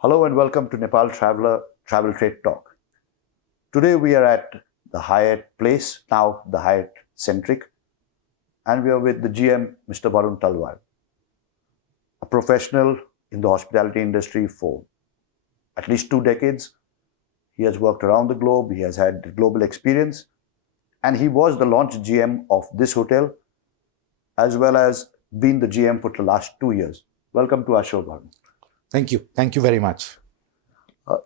Hello and welcome to Nepal Travel Trade Talk. Today we are at the Hyatt Place, now the Hyatt Centric, and we are with the GM, Mr. Varun Talwar, a professional in the hospitality industry for at least 2 decades. He has worked around the globe, he has had global experience, and he was the launch GM of this hotel as well as been the GM for the last 2 years. Welcome to our show, Varun. Thank you. Thank you very much.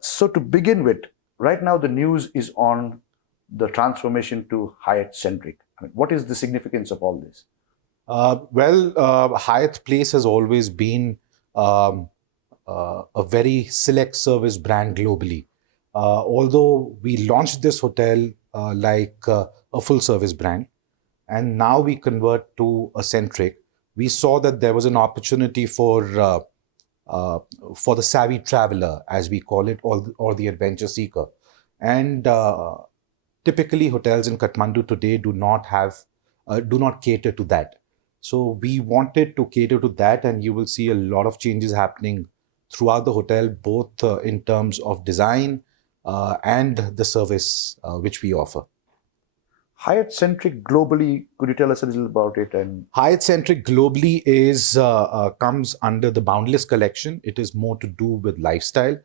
So to begin with, right now the news is on the transformation to Hyatt centric. What is the significance of all this? Hyatt Place has always been a very select service brand globally. Although we launched this hotel like a full service brand, and now we convert to a centric, we saw that there was an opportunity for the savvy traveler, as we call it, or the adventure seeker. And typically, hotels in Kathmandu today do not cater to that. So we wanted to cater to that, and you will see a lot of changes happening throughout the hotel, both in terms of design and the service which we offer. Hyatt centric globally, could you tell us a little about it? And Hyatt centric globally comes under the Boundless collection. It is more to do with lifestyle.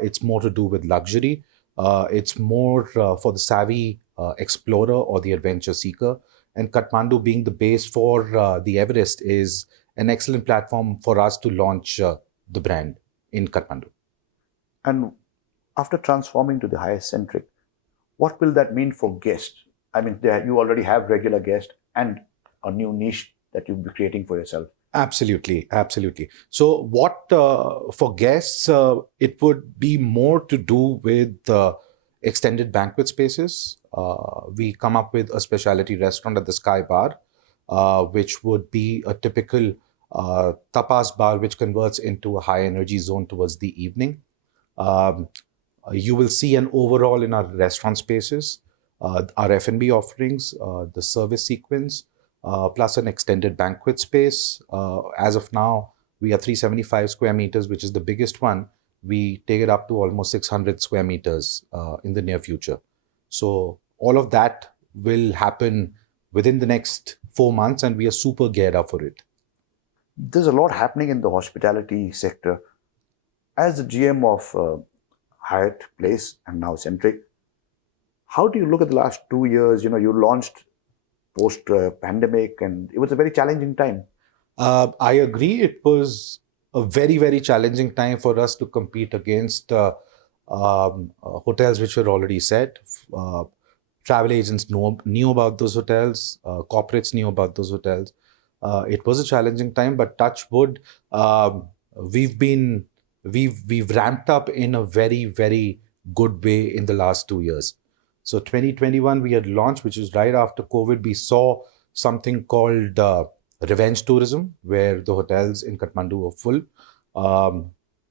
It's more to do with luxury. It's more for the savvy explorer or the adventure seeker. And Kathmandu being the base for the Everest is an excellent platform for us to launch the brand in Kathmandu. and after transforming to the Hyatt centric, what will that mean for guests? You already have regular guests and a new niche that you'll be creating for yourself. Absolutely, absolutely. So, what for guests, it would be more to do with extended banquet spaces. We come up with a specialty restaurant at the Sky Bar, which would be a typical tapas bar, which converts into a high energy zone towards the evening. Um, you will see an overall in our restaurant spaces, our F&B offerings, the service sequence, plus an extended banquet space. As of now, we are 375 square meters, which is the biggest one. We take it up to almost 600 square meters in the near future. So all of that will happen within the next 4 months, and we are super geared up for it. There's a lot happening in the hospitality sector. As the GM of Hyatt Place and now Centric, how do you look at the last 2 years? You launched post pandemic, and it was a very challenging time. I agree. It was a very, very challenging time for us to compete against hotels which were already set. Uh, Travel agents knew about those hotels, corporates knew about those hotels. It was a challenging time, but touch wood, we've been we've ramped up in a very, very good way in the last 2 years. So 2021 we had launched, which is right after COVID. We saw something called revenge tourism, where the hotels in Kathmandu were full. Um,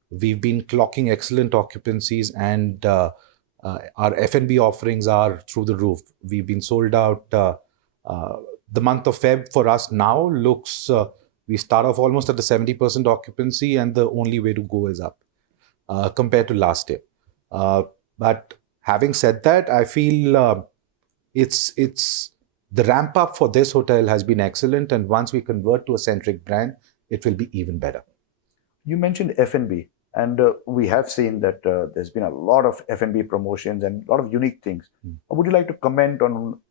we've been clocking excellent occupancies, and our F&B offerings are through the roof. We've been sold out. Uh, the month of Feb for us now looks, we start off almost at the 70% occupancy, and the only way to go is up compared to last year. But having said that, I feel it's the ramp up for this hotel has been excellent, and once we convert to a centric brand, it will be even better. You mentioned F&B, and we have seen that there's been a lot of F&B promotions and a lot of unique things. Would you like to comment on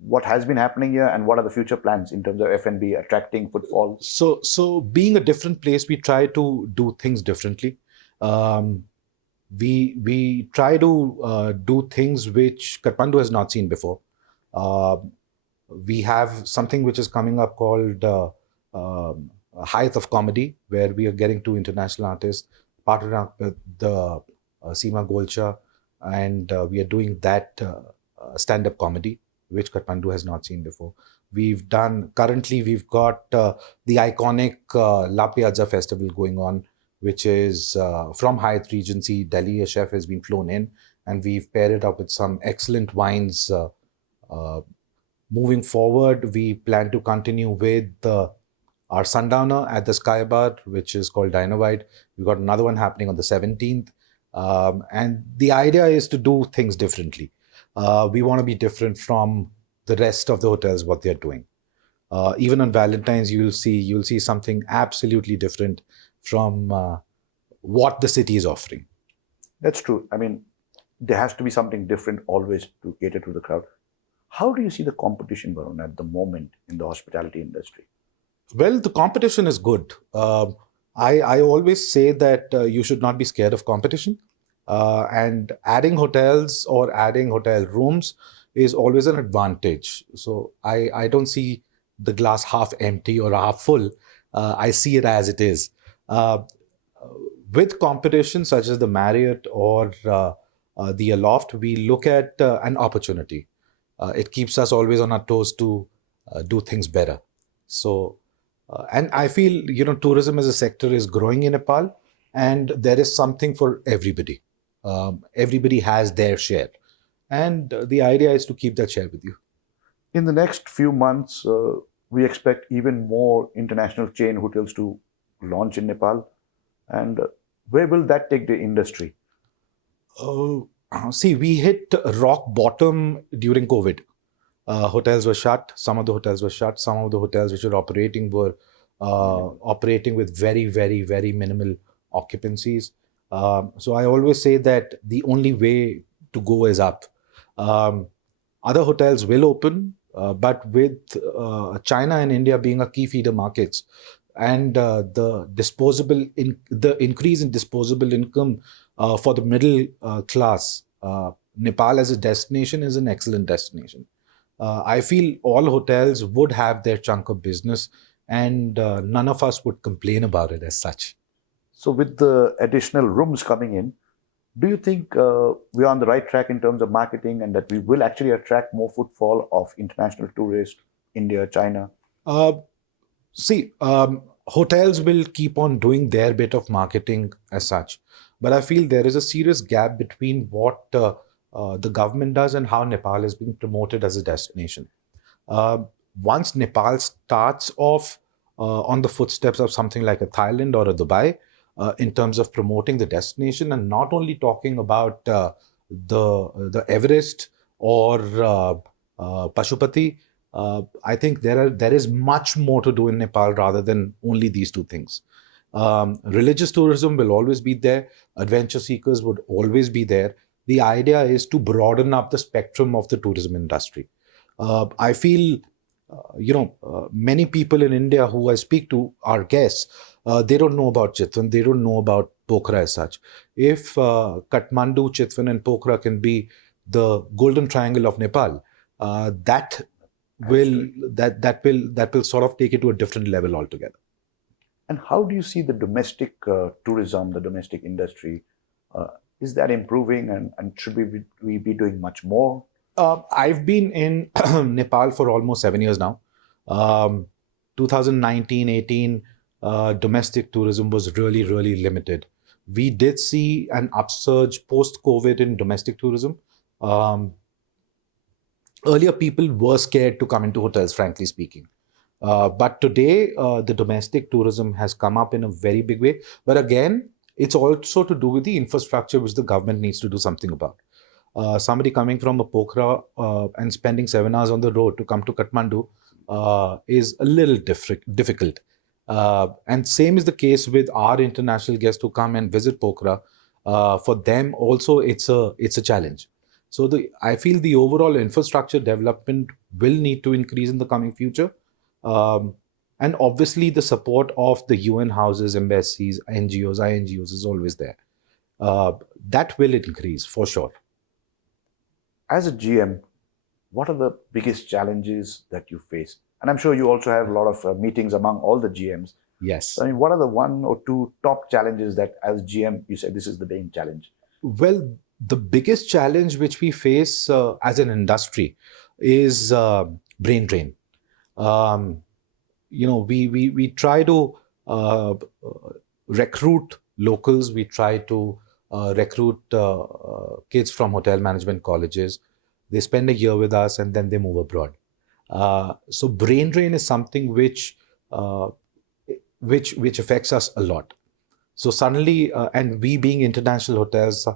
what has been happening here and what are the future plans in terms of F&B attracting footfall? So being a different place, we try to do things differently. Um, we try to do things which Kathmandu has not seen before. Uh, we have something which is coming up called Height of Comedy, where we are getting two international artists, partnered up with the Seema Golcha, and we are doing that stand-up comedy, which Kathmandu has not seen before. We've got the iconic La Piazza Festival going on, which is from Hyatt Regency, Delhi. A chef has been flown in, and we've paired it up with some excellent wines. Uh, Moving forward, we plan to continue with our Sundowner at the Sky Bar, which is called Dynamite. We've got another one happening on the 17th. And the idea is to do things differently. We want to be different from the rest of the hotels, what they're doing. Even on Valentine's, you'll see something absolutely different from what the city is offering. That's true. I mean, there has to be something different always to cater to the crowd. How do you see the competition, Varun, at the moment in the hospitality industry? Well, the competition is good. I always say that you should not be scared of competition. And adding hotels or adding hotel rooms is always an advantage. So I don't see the glass half empty or half full. I see it as it is. With competition such as the Marriott or the Aloft, we look at an opportunity. It keeps us always on our toes to do things better. So, and I feel, tourism as a sector is growing in Nepal, and there is something for everybody. Everybody has their share. And the idea is to keep that share with you. In the next few months, we expect even more international chain hotels to launch in Nepal. And where will that take the industry? See, we hit rock bottom during COVID. Hotels were shut. Some of the hotels were shut. Some of the hotels which were operating with very, very, very minimal occupancies. So I always say that the only way to go is up. Other hotels will open, but with China and India being a key feeder markets, and the increase in disposable income for the middle class, Nepal as a destination is an excellent destination. I feel all hotels would have their chunk of business, and none of us would complain about it as such. So, with the additional rooms coming in, do you think we are on the right track in terms of marketing and that we will actually attract more footfall of international tourists, India, China? See, hotels will keep on doing their bit of marketing as such. But I feel there is a serious gap between what the government does and how Nepal is being promoted as a destination. Once Nepal starts off on the footsteps of something like a Thailand or a Dubai, in terms of promoting the destination and not only talking about the Everest or Pashupati, I think there is much more to do in Nepal rather than only these two things. Religious tourism will always be there. Adventure seekers would always be there. The idea is to broaden up the spectrum of the tourism industry. I feel, many people in India who I speak to are guests. They don't know about Chitwan. They don't know about Pokhara as such. If Kathmandu, Chitwan, and Pokhara can be the golden triangle of Nepal, that will sort of take it to a different level altogether. And how do you see the domestic tourism, the domestic industry? Is that improving, and should we be doing much more? I've been in Nepal for almost 7 years now. 2019-18, domestic tourism was really, really limited. We did see an upsurge post-COVID in domestic tourism. Earlier, people were scared to come into hotels, frankly speaking. But today, the domestic tourism has come up in a very big way. But again, it's also to do with the infrastructure, which the government needs to do something about. Somebody coming from a Pokhara and spending 7 hours on the road to come to Kathmandu is a little difficult. And same is the case with our international guests who come and visit Pokhara. For them also, it's a challenge. So I feel the overall infrastructure development will need to increase in the coming future. And obviously, the support of the UN houses, embassies, NGOs, INGOs is always there. That will increase for sure. As a GM, what are the biggest challenges that you face? And I'm sure you also have a lot of meetings among all the GMs. Yes. I mean, what are the 1 or 2 top challenges that as GM, you said this is the main challenge? Well, the biggest challenge which we face as an industry is brain drain. We try to recruit locals. We try to recruit kids from hotel management colleges. They spend a year with us and then they move abroad. So brain drain is something which which affects us a lot. So suddenly, and we being international hotels,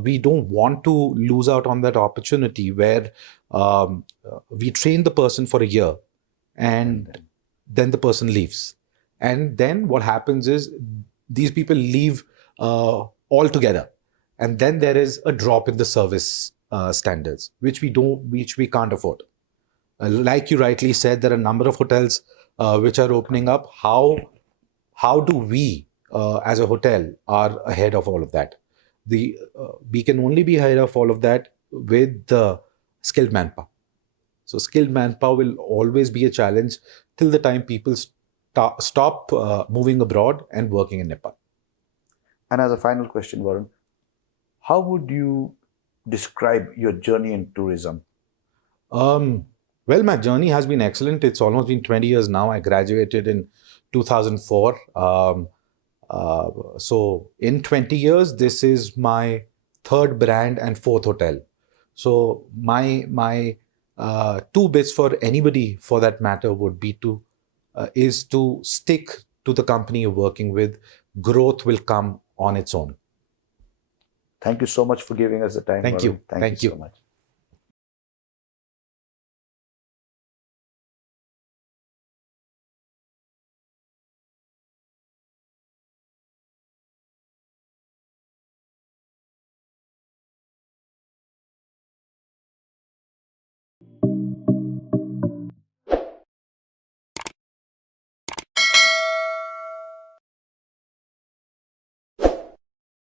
we don't want to lose out on that opportunity where we train the person for a year and then the person leaves. And then what happens is these people leave altogether. And then there is a drop in the service standards, which we can't afford. Like you rightly said, there are a number of hotels which are opening up. How do we, as a hotel, are ahead of all of that? We can only be ahead of all of that with the skilled manpower. So skilled manpower will always be a challenge till the time people stop moving abroad and working in Nepal. And as a final question, Varun, how would you describe your journey in tourism? Well, my journey has been excellent. It's almost been 20 years now. I graduated in 2004. So in 20 years, this is my third brand and fourth hotel. So my two bits for anybody, for that matter, would be is to stick to the company you're working with. Growth will come on its own. Thank you so much for giving us the time. Thank Varun. you. Thank you so much.